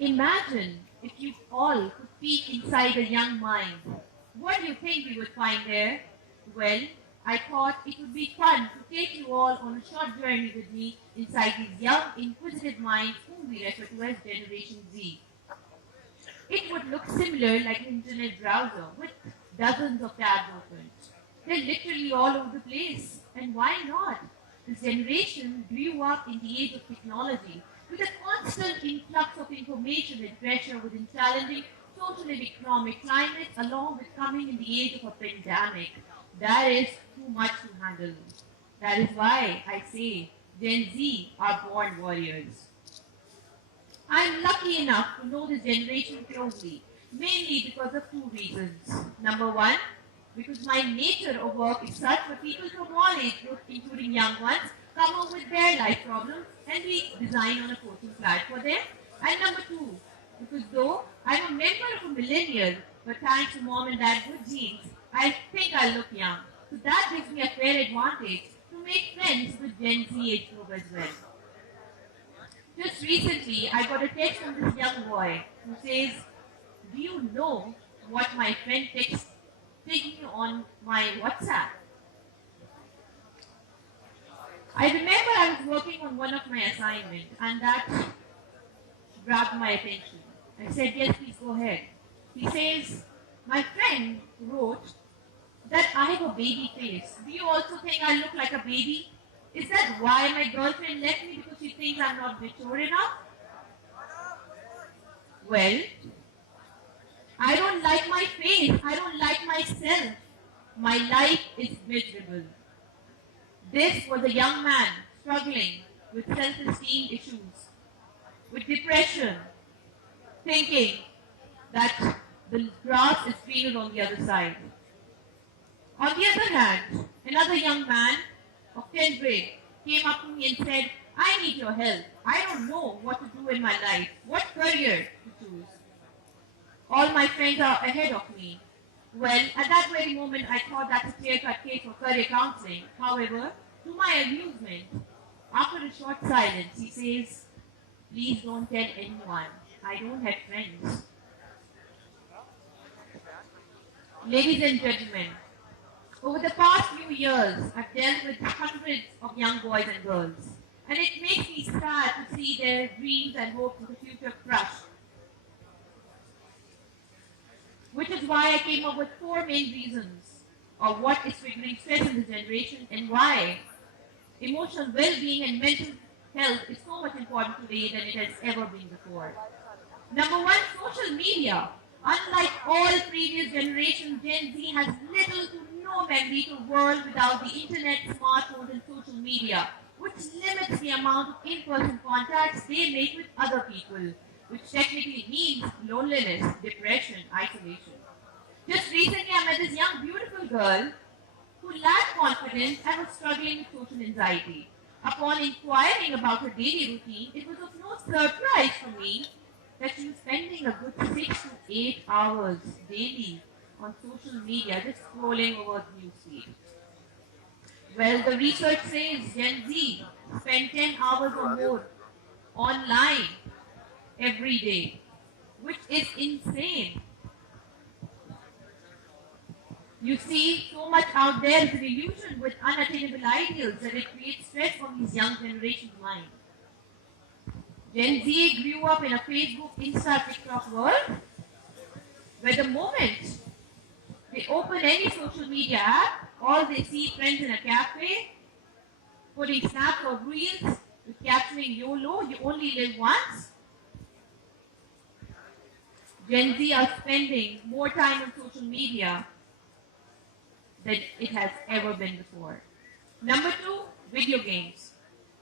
Imagine if you all could peek inside a young mind. What do you think we would find there? Well, I thought it would be fun to take you all on a short journey with me inside these young, inquisitive minds whom we refer to as Generation Z. It would look similar like an internet browser with dozens of tabs open. They're literally all over the place. And why not? This generation grew up in the age of technology with a constant influx of information and pressure within challenging social and economic climates, along with coming in the age of a pandemic. That is too much to handle. That is why I say Gen Z are born warriors. I'm lucky enough to know this generation closely, mainly because of two reasons. Number one, because my nature of work is such that people from all age groups, including young ones, come up with their life problems and we design on a coaching plan for them. And number two, because though I'm a member of a millennial, but thanks to mom and dad good genes, I think I look young. So that gives me a fair advantage to make friends with Gen Z age group as well. Just recently, I got a text from this young boy who says, "Do you know what my friend texted me on my WhatsApp?" I remember I was working on one of my assignments and that grabbed my attention. I said, "Yes, please go ahead." He says, "My friend wrote that I have a baby face. Do you also think I look like a baby? Is that why my girlfriend left me, because she thinks I'm not mature enough?" Well, I don't like my face. I don't like myself. My life is miserable. This was a young man struggling with self-esteem issues, with depression, thinking that the grass is greener on the other side. On the other hand, another young man of 10th grade came up to me and said, "I need your help. I don't know what to do in my life, what career to choose. All my friends are ahead of me." Well, at that very moment, I thought that's a clear-cut case for career counseling. However, to my amusement, after a short silence, he says, "Please don't tell anyone. I don't have friends." Ladies and gentlemen, over the past few years, I've dealt with hundreds of young boys and girls, and it makes me sad to see their dreams and hopes of the future crushed. Which is why I came up with 4 main reasons of what is triggering stress in this generation and why emotional well-being and mental health is so much important today than it has ever been before. Number one, social media. Unlike all previous generations, Gen Z has little to no memory to a world without the internet, smartphones, and social media, which limits the amount of in-person contacts they make with other people, which technically means loneliness, depression, isolation. Just recently, I met this young, beautiful girl who lacked confidence and was struggling with social anxiety. Upon inquiring about her daily routine, it was of no surprise for me that she was spending a good 6 to 8 hours daily on social media, just scrolling over newsfeed. Well, the research says Gen Z spend 10 hours or more online every day, which is insane. You see, so much out there is an illusion with unattainable ideals that it creates stress on these young generation's mind. Gen Z grew up in a Facebook, Insta, TikTok world where the moment they open any social media app, all they see friends in a cafe, putting snaps or reels, with capturing YOLO, you only live once. Gen Z are spending more time on social media than it has ever been before. Number 2, video games.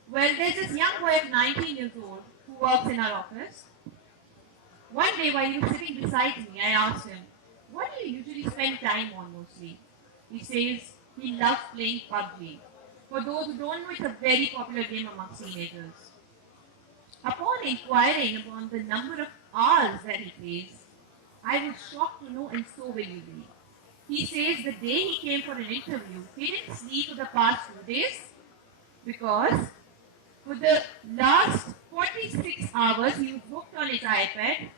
Well, there's this young boy of 19 years old who works in our office. One day while he was sitting beside me, I asked him, "What do you usually spend time on mostly?" He says he loves playing PUBG. For those who don't know, it's a very popular game amongst teenagers. Upon inquiring upon the number of hours that he plays, I was shocked to know, and so will you be. He says the day he came for an interview, he didn't sleep for the past 2 days because for the last 46 hours he was hooked on his iPad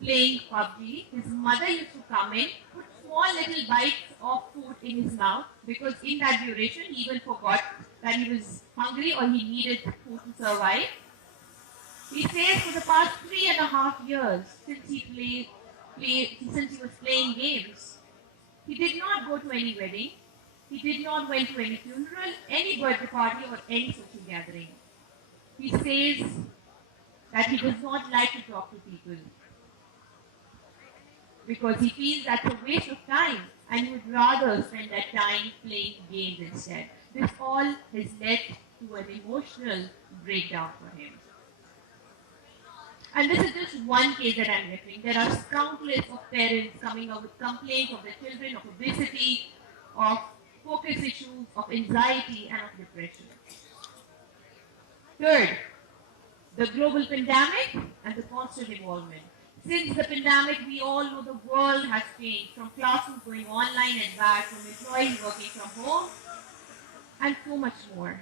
playing PUBG. His mother used to come in, put small little bites of food in his mouth because in that duration he even forgot that he was hungry or he needed food to survive. He says for the past 3.5 years since he was playing games, he did not go to any wedding, he did not went to any funeral, any birthday party or any social gathering. He says that he does not like to talk to people because he feels that's a waste of time and he would rather spend that time playing games instead. This all has led to an emotional breakdown for him. And this is just one case that I'm referring. There are countless of parents coming up with complaints of their children, of obesity, of focus issues, of anxiety, and of depression. Third, the global pandemic and the constant involvement. Since the pandemic, we all know the world has changed, from classrooms going online and back, from employees working from home, and so much more.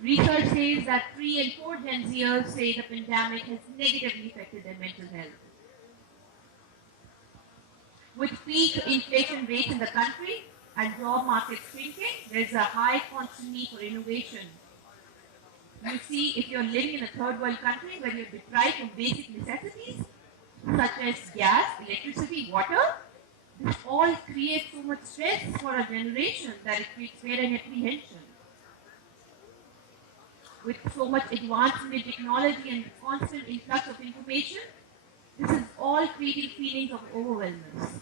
Research says that 3 and 4 Gen Zers say the pandemic has negatively affected their mental health. With peak inflation rates in the country and job market shrinking, there's a high constant need for innovation. You see, if you're living in a third world country where you're deprived of basic necessities, such as gas, electricity, water, this all creates so much stress for a generation that it creates fear and apprehension. With so much advancement in technology and constant influx of information, this is all creating feelings of overwhelmness.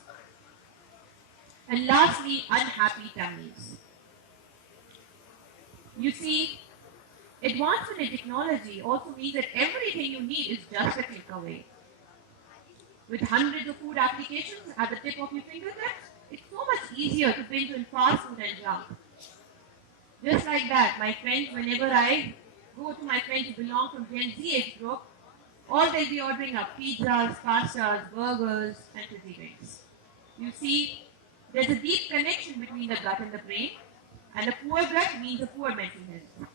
And lastly, unhappy tummies. You see, advancement in technology also means that everything you need is just a click away. With hundreds of food applications at the tip of your fingertips, it's so much easier to binge on fast food and junk. Just like that, my friends, whenever I go to my friends who belong from Gen Z age group, all they'll be ordering up pizzas, pastas, burgers, and fizzy drinks. You see, there's a deep connection between the gut and the brain, and a poor gut means a poor mental health.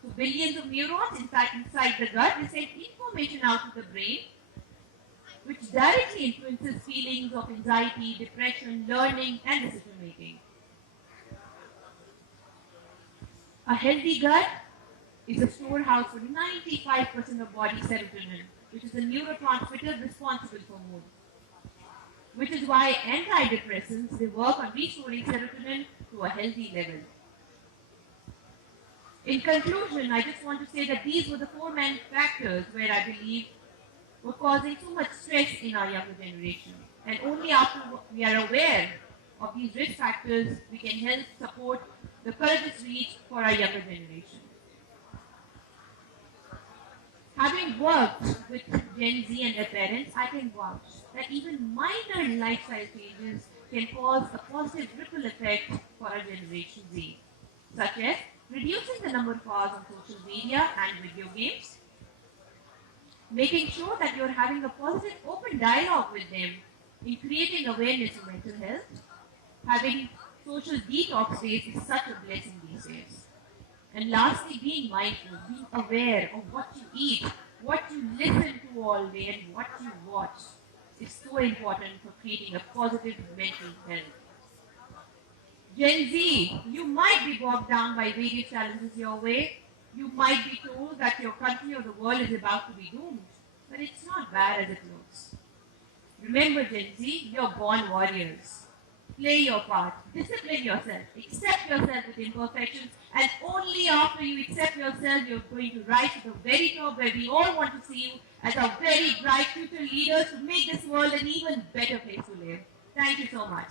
So billions of neurons inside the gut, they send information out to the brain, which directly influences feelings of anxiety, depression, learning, and decision making. A healthy gut is a storehouse for 95% of body serotonin, which is a neurotransmitter responsible for mood. Which is why antidepressants, they work on restoring serotonin to a healthy level. In conclusion, I just want to say that these were the 4 main factors where I believe were causing so much stress in our younger generation. And only after we are aware of these risk factors, we can help support the courageous reach for our younger generation. Having worked with Gen Z and their parents, I can vouch that even minor lifestyle changes can cause a positive ripple effect for our Generation Z, such as reducing the number of hours on social media and video games, making sure that you're having a positive open dialogue with them in creating awareness of mental health. Having social detox days is such a blessing these days. And lastly, being mindful, being aware of what you eat, what you listen to all day, and what you watch is so important for creating a positive mental health. Gen Z, you might be bogged down by various challenges your way. You might be told that your country or the world is about to be doomed, but it's not bad as it looks. Remember, Gen Z, you're born warriors. Play your part, discipline yourself, accept yourself with imperfections, and only after you accept yourself, you're going to rise to the very top where we all want to see you as our very bright future leaders to make this world an even better place to live. Thank you so much.